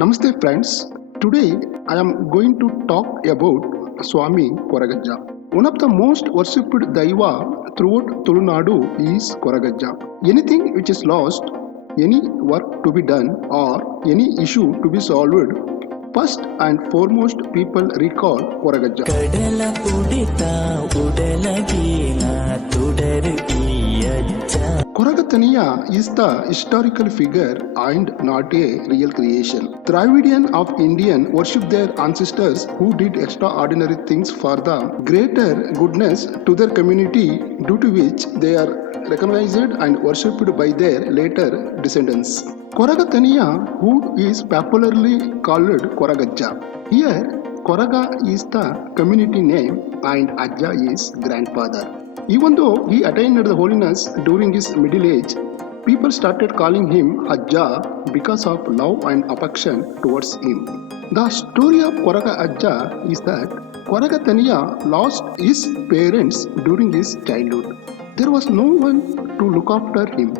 Namaste friends. Today I am going to talk about Swamy Koragajja. One of the most worshipped Daiva throughout Tulunadu is Koragajja. Anything which is lost, any work to be done or any issue to be solved, first and foremost people recall Koragajja. Koraga Thaniya is the historical figure and not a real creation. Dravidian of Indian worship their ancestors who did extraordinary things for the greater goodness to their community, due to which they are recognized and worshipped by their later descendants. Koraga Thaniya, who is popularly called Koragajja. Here, Koraga is the community name and Ajja is grandfather. Even though he attained the holiness during his middle age, people started calling him Ajja because of love and affection towards him. The story of Koraga Ajja is that Koraga Thaniya lost his parents during his childhood. There was no one to look after him.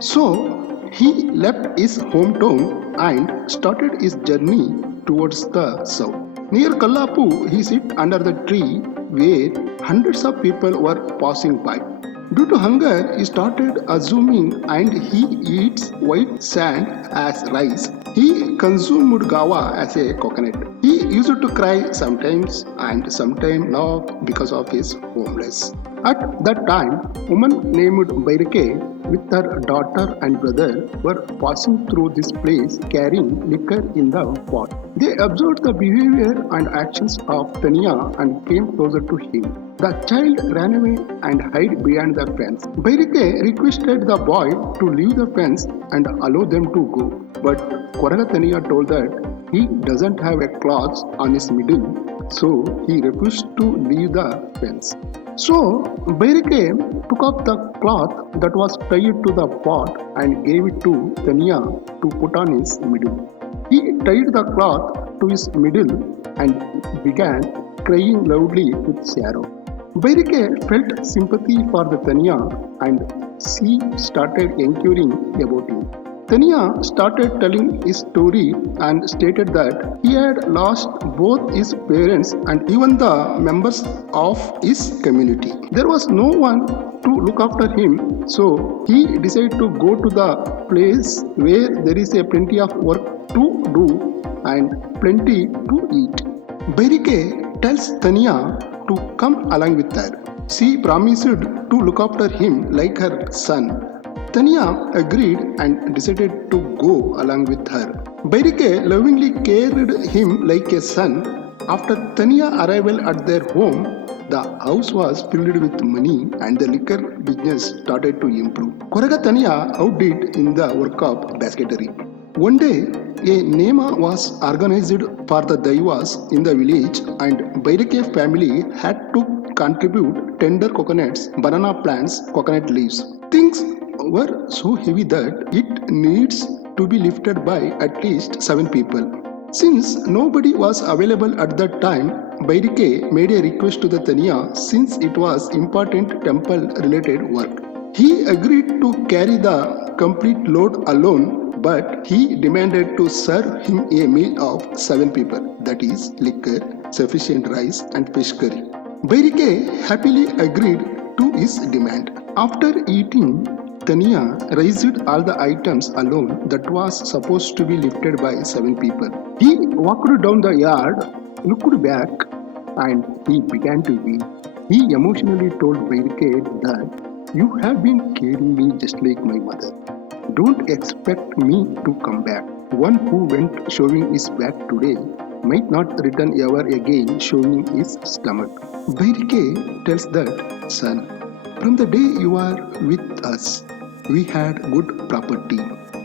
So he left his hometown and started his journey towards the south. Near Kallapu, he sat under the tree where hundreds of people were passing by. Due to hunger, he started assuming and he eats white sand as rice. He consumed gawa as a coconut. He used to cry sometimes and sometimes laugh because of his homeless. At that time, a woman named Bairike with her daughter and brother were passing through this place carrying liquor in the pot. They observed the behavior and actions of Thaniya and came closer to him. The child ran away and hid behind the fence. Bairike requested the boy to leave the fence and allow them to go. But Koraga Thaniya told that he doesn't have a cloth on his middle, so he refused to leave the fence. So Bairike took up the cloth that was tied to the pot and gave it to Thaniya to put on his middle. He tied the cloth to his middle and began crying loudly with sorrow. Bairike felt sympathy for the Thaniya and she started inquiring about him. Thaniya started telling his story and stated that he had lost both his parents and even the members of his community. There was no one to look after him, so he decided to go to the place where there is a plenty of work to do and plenty to eat. Bairike tells Thaniya to come along with her. She promised to look after him like her son. Thaniya agreed and decided to go along with her. Bairike lovingly cared him like a son. After Thaniya arrival at their home, the house was filled with money and the liquor business started to improve. Koraga Thaniya outdid in the work of basketry. One day, a nema was organized for the Daivas in the village and Bairike family had to contribute tender coconuts, banana plants, coconut leaves. Things were so heavy that it needs to be lifted by at least 7 people. Since nobody was available at that time, Bairike made a request to the Thaniya since it was important temple related work. He agreed to carry the complete load alone, but he demanded to serve him a meal of 7 people, that is liquor, sufficient rice and fish curry. Bairike happily agreed to his demand. After eating, Thaniya raised all the items alone that was supposed to be lifted by 7 people. He walked down the yard, looked back, and he began to weep. He emotionally told Bairike that you have been carrying me just like my mother. Don't expect me to come back. One who went showing his back today might not return ever again showing his stomach. Bairike tells that, son, from the day you are with us, we had good property.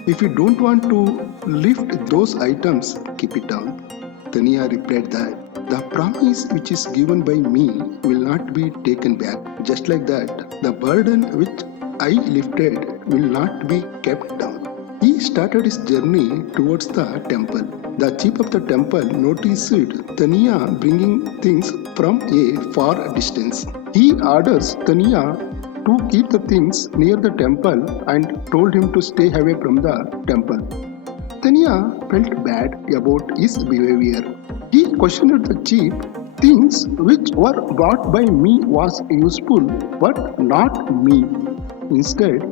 If you don't want to lift those items, keep it down. Thaniya replied that the promise which is given by me will not be taken back. Just like that, the burden which I lifted will not be kept down. He started his journey towards the temple. The chief of the temple noticed Thaniya bringing things from a far distance. He orders Thaniya to keep the things near the temple and told him to stay away from the temple. Thaniya felt bad about his behavior. He questioned the chief. Things which were brought by me was useful, but not me. Instead,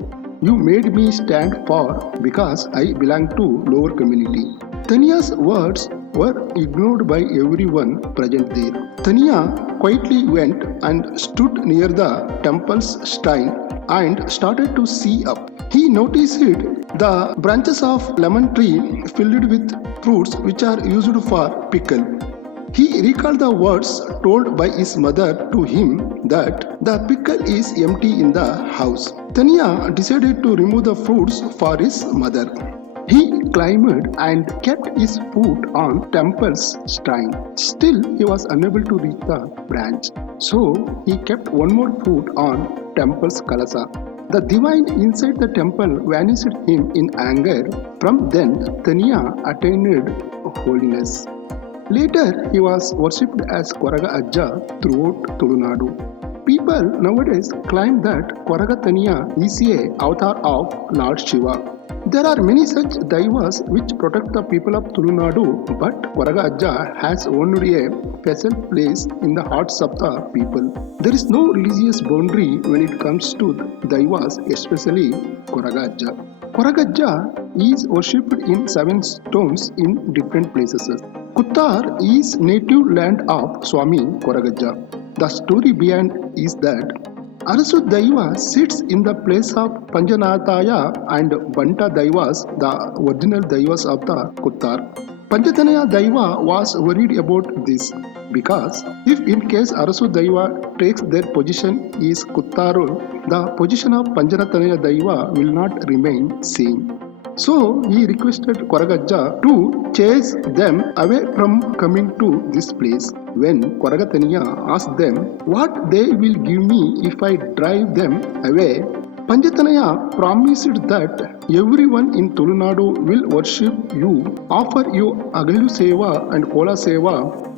you made me stand for because I belong to lower community. Thaniya's words were ignored by everyone present there. Thaniya quietly went and stood near the temple's shrine and started to see up. He noticed the branches of lemon tree filled with fruits which are used for pickle. He recalled the words told by his mother to him that the pickle is empty in the house. Thaniya decided to remove the fruits for his mother. He climbed and kept his foot on temple's shrine. Still, he was unable to reach the branch. So, he kept one more foot on temple's kalasa. The divine inside the temple vanished him in anger. From then, Thaniya attained holiness. Later, he was worshipped as Koragajja throughout Tulunadu. People nowadays claim that Koraga Thaniya is a avatar of Lord Shiva. There are many such daivas which protect the people of Tulunadu, but Koragajja has only a special place in the hearts of the people. There is no religious boundary when it comes to daivas, especially Koragajja. Koragajja is worshipped in 7 stones in different places. Kuttar is native land of Swamy Koragajja. The story behind is that Arasu Daiva sits in the place of Panjanathaya and Banta Daivas, the original Daivas of the Kuttar. Panjathanaya Daiva was worried about this because if in case Arasu Daiva takes their position is Kuttaru, the position of Panjathanaya Daiva will not remain same. So he requested Koragajja to chase them away from coming to this place. When Koraga Thaniya asked them what they will give me if I drive them away, Panjathanaya promised that everyone in Tulunadu will worship you, offer you Agalu Seva and Kola Seva,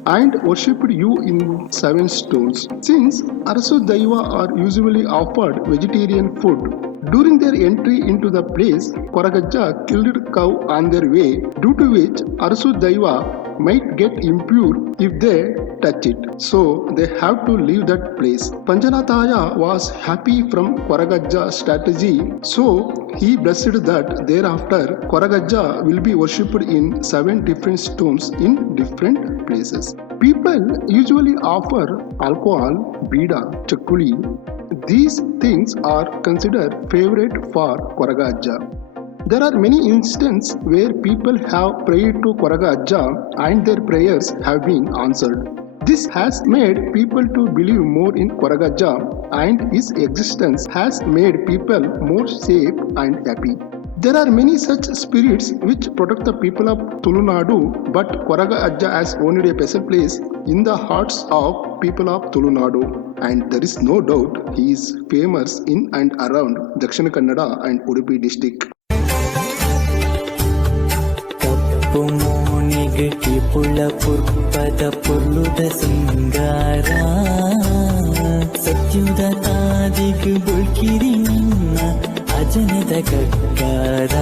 and worshipped you in 7 stones. Since Arasu Daiva are usually offered vegetarian food, during their entry into the place, Koragajja killed cow on their way, due to which Arasu Daiva might get impure if they touch it. So they have to leave that place. Panjanathaya was happy from Koragajja's strategy, so he blessed that thereafter Koragajja will be worshipped in 7 different stones in different places. People usually offer alcohol, bida, chakuli. These things are considered favorite for Koragajja. There are many instances where people have prayed to Koragajja and their prayers have been answered. This has made people to believe more in Koragajja, and his existence has made people more safe and happy. There are many such spirits which protect the people of Tulunadu, but Koragajja has only a special place in the hearts of people of Tulunadu, and there is no doubt he is famous in and around Dakshina Kannada and Udupi district. ಸತ್ಯುದ ತಾದಿಗು ಬುಳ್ಕಿರಿ ನಿನ್ನ ಅಜನದ ಕಕ್ಕಾರ